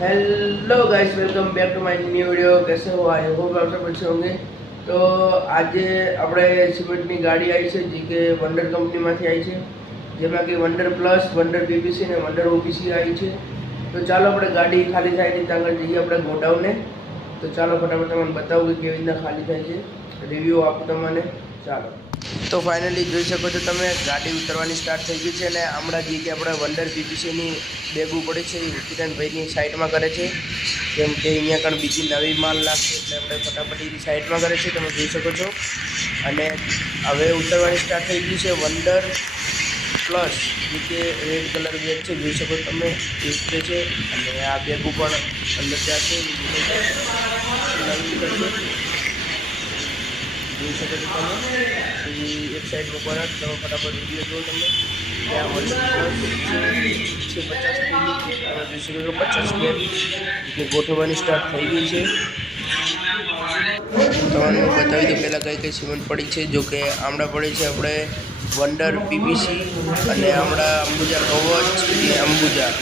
Hello guys, welcome back to my new video. कैसे हो? I hope आप सब अच्छे होंगे। तो आज આપણે સિમેન્ટની ગાડી આવી છે જે કે વંડર કંપનીમાંથી આવી છે, જેમાં કે વંડર પ્લસ, વંડર પીપીસી ને વંડર ઓપીસી આવી છે। તો ચાલો આપણે ગાડી ખાલી થાય ને ત્યાં આગળ જઈએ આપણે ગોડાઉને। તો ચાલો ફટાફટ તમને બતાવું કે કેવી રીતના ખાલી થાય છે, રિવ્યૂ આપું તમને। ચાલો, તો ફાઇનલી જોઈ શકો છો તમે, ગાડી ઉતરવાની સ્ટાર્ટ થઈ ગઈ છે અને હમણાં જે કે આપણે વંડર પીપીસીની બેગો પડે છે એ કિરણભાઈની સાઈડમાં કરે છે, કેમ કે અહીંયા કણ બીજી નવી માલ લાગશે એટલે આપણે ફટાફટ એની સાઈડમાં કરે છે, તમે જોઈ શકો છો। અને હવે ઉતરવાની સ્ટાર્ટ થઈ ગઈ છે વંડર પ્લસ, જે કે રેડ કલર બેગ છે, જોઈ શકો તમે એ ઉતરે છે। અને આ બેગો પણ અંદર ત્યાં છે, નવી ઉતરશે, જોઈ શકો છો તમે। એક સાઈડ મૂકવાના, તમે ફટાફટ વિડીયો જુઓ તમે। ત્યાં વંડર પ્લસ છે 50 કિલો, તમે જોઈ શકો છો 50 બેગ જે ગોઠવવાની સ્ટાર્ટ થઈ ગઈ છે। તમને હું બતાવી દઉં પહેલાં કઈ સિમેન્ટ પડી છે। જો કે આમળા પડી છે આપણે વંડર પીપીસી, અને આમળા અંબુજા કવચ એ અંબુજા,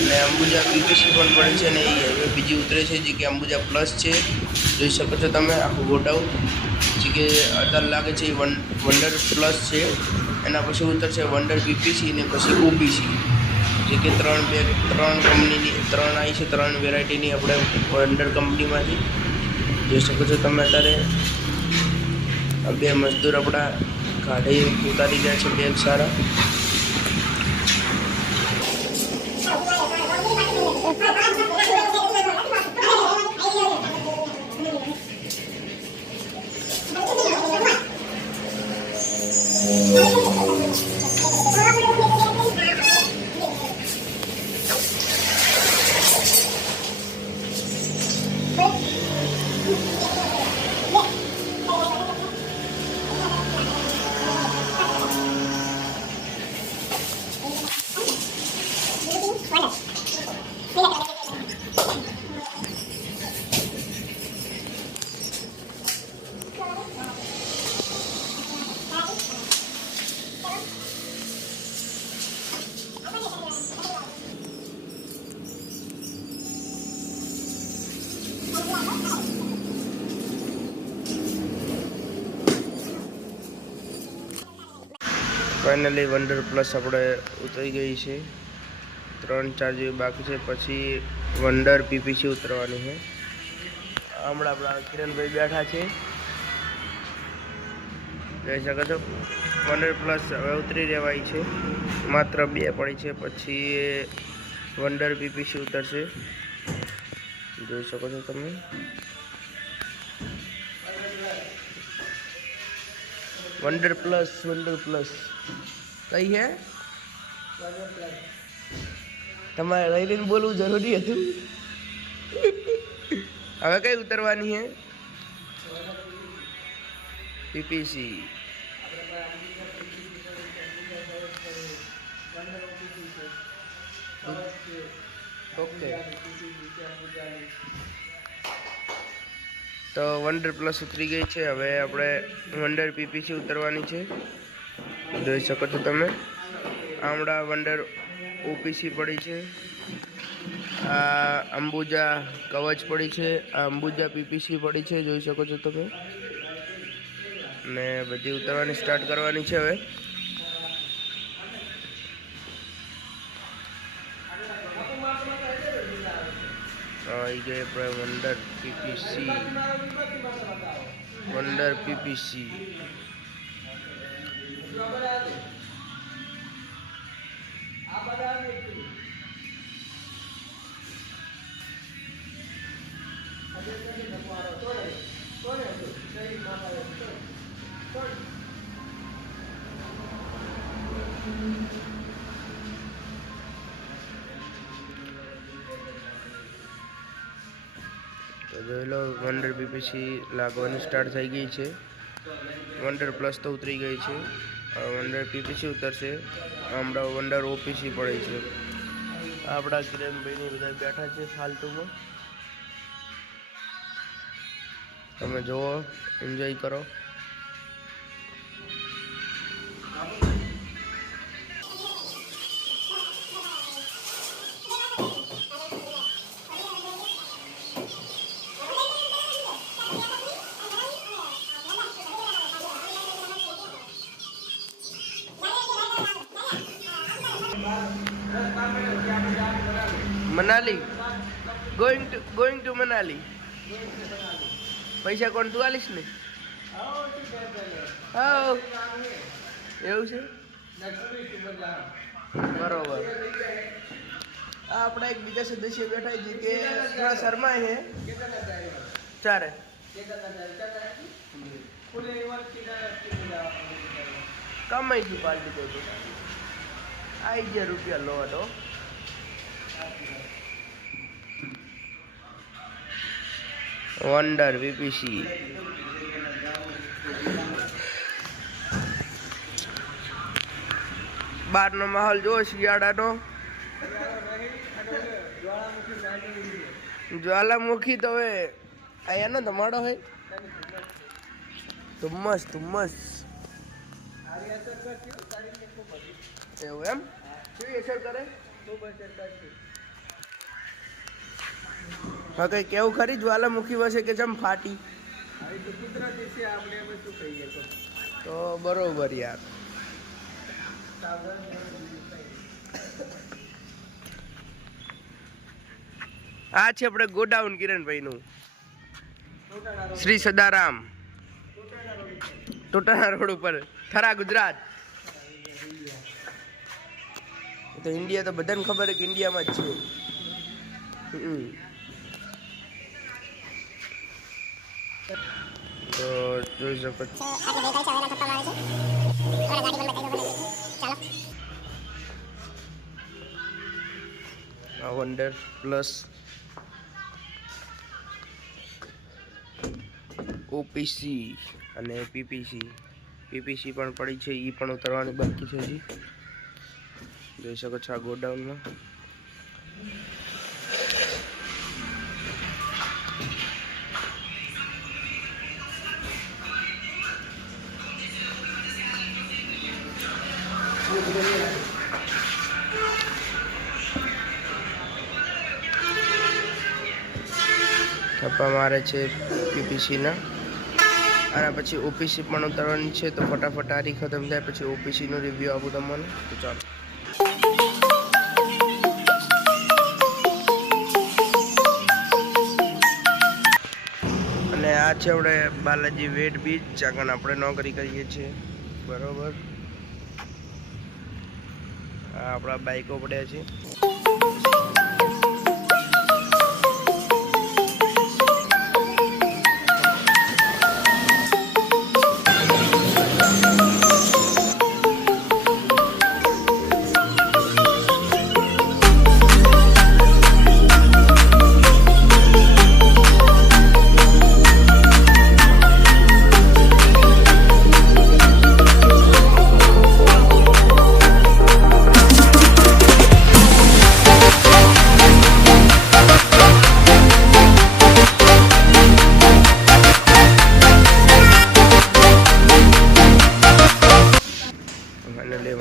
અને અંબુજા પીપીસી પણ પડે છે, અને એ હવે બીજી ઉતરે છે જે કે અંબુજા પ્લસ છે, જોઈ શકો છો તમે આખું ગોડાઉન। જે કે અત્યારે લાગે છે એ વંડર પ્લસ છે, એના પછી ઉતરશે વંડર પીપીસી અને પછી ઓપીસી, જે કે ત્રણ કંપનીની ત્રણ આવી છે, ત્રણ વેરાયટીની આપણે વંડર કંપનીમાંથી જોઈ શકો છો તમે। અત્યારે આ બે મજદૂર આપણા કાઢી ઉતારી રહ્યા છે બેગ સારા। ફાઇનલી વંડર પ્લસ આપણે ઉતરી ગઈ છે, 3-4 જેવી બાકી છે, પછી વંડર પીપીસી ઉતરવાની છે। હમણાં આપણા કિરણભાઈ બેઠા છે, જોઈ શકો છો। વંડર પ્લસ હવે ઉતરી રહેવાય છે, માત્ર 2 પડી છે, પછી વંડર પીપીસી ઉતરશે, જોઈ શકો છો તમે। वंडर प्लस कई है તમારે લઈને બોલવું જરૂરી હતું। હવે કઈ ઉતરવાની है पीपीसी। ओके, तो वंडर प्लस उतरी गई है, हवे આપણે वंडर पीपीसी उतरवानी है, જોઈ શકો છો તમે। આમળા વંડર ઓપીસી પડી છે, આ અંબુજા કવચ પડી છે, આ અંબુજા પીપીસી પડી છે, જોઈ શકો છો તમે। ને બધી ઉતરવાની સ્ટાર્ટ કરવાની છે હવે। आई गए अपने वंडर पीपीसी। तो જોઈ લો વંડર પીપીસી લાગવાની સ્ટાર્ટ થઈ ગઈ છે, વંડર પ્લસ તો ઉતરી ગઈ છે, વંડર પીપીસી ઉતરશે, હમણાં વંડર ઓપીસી પડે છે। આપણા કિરણભાઈની બધા બેઠા છે ફાલતુમાં, તમે જુઓ, એન્જોય કરો। Manali going to Manali. પૈસા કોણ તું આલીશ ને? હા એવું છે બરોબર. આપણા એક બીજા સદસ્ય બેઠા છે કે થોડા શર્મા છે ચારે કમાઈ ગયું પાર્ટી તો આવી ગયા રૂપિયા લો હતો. વંડર વીપીસી બહારનો માહોલ જો શિયાળાનો. જ્વાલામુખી તો હવે અહીંયા નો ધમાડો હોય. ધુમ્મસ એવું એમ કેવી અસર કરે? હા કઈ કેવું ખરી જ્વાલામુખી વસે કે જેમ ફાટી તો બરોબર યાર. આ છે આપણે ગોડાઉન કિરણભાઈ નું શ્રી સદારામ ટોટાના રોડ ઉપર થરા ગુજરાત. તો ઇન્ડિયા તો બધાને ખબર છે કે ઇન્ડિયામાં જ છે. તો જોઈ શકો છો વંડર પ્લસ ઓપીસી અને પીપીસી પણ પડી છે. એ પણ ઉતરવાની બાકી છે. હજી જોઈ શકો છો આ ગોડાઉનમાં. થપ્પા મારે છે પીપીસીના. અને પછી ઓપીસી પણ ઉતારવાની છે. તો ફટાફટ આરી ખતમ થાય પછી ઓપીસીનો રિવ્યૂ આપું તમને. તો ચાલો. અને આ છે આપણે બાલાજી વેટ બીચ જ્યાં આપણે નોકરી કરીએ છીએ બરોબર. આ આપણા બાઈકો પડ્યા છે.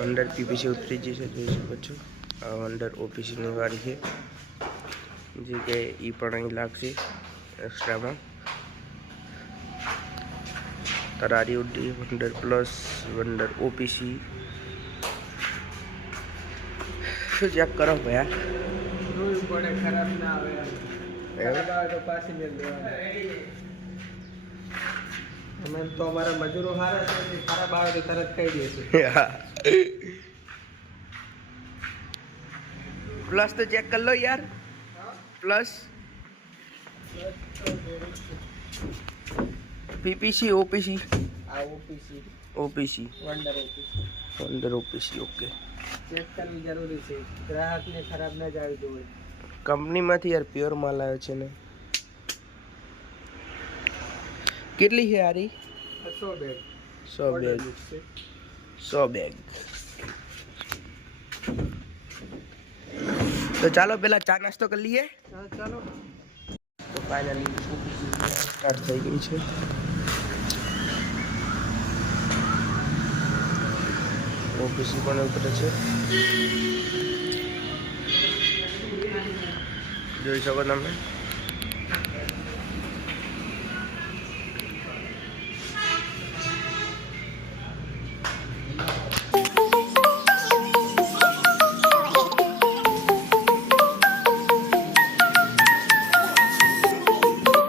વંડર પીપીસી ઉતરી જશે જોઈ શકો છો. આ વંડર ઓપીસીની વાળી છે જે કે એ પણ અહીં લાગશે એક્સ્ટ્રામાં. તરારી ઉડી વંડર પ્લસ વંડર ઓપીસી. શું ચેક કરો ભયા ખરાબ ના આવે પાછી મેળ દેવાના. તો અમારા મજૂરો સારા છે ખરાબ આવે તો તરત કહી દેશે. પ્લસ તો ચેક કરી લો યાર. Plus PPC OPC OPC wonder OPC okay. Check કરવી જરૂરી છે ગ્રાહકને ખરાબ ના જ આવી જોઈએ. કંપનીમાંથી યાર પ્યોર માલ આવ્યો છે ને. કેટલી છે આરી? 100 બેગ. તો ચાલો પેલા ચા નાસ્તો કરી લઈએ. ચાલો. તો ફાઇનલી સ્ટાર્ટ થઈ ગઈ છે. ઓપીસી પણ ઉતરે છે જોઈ શકો તમે.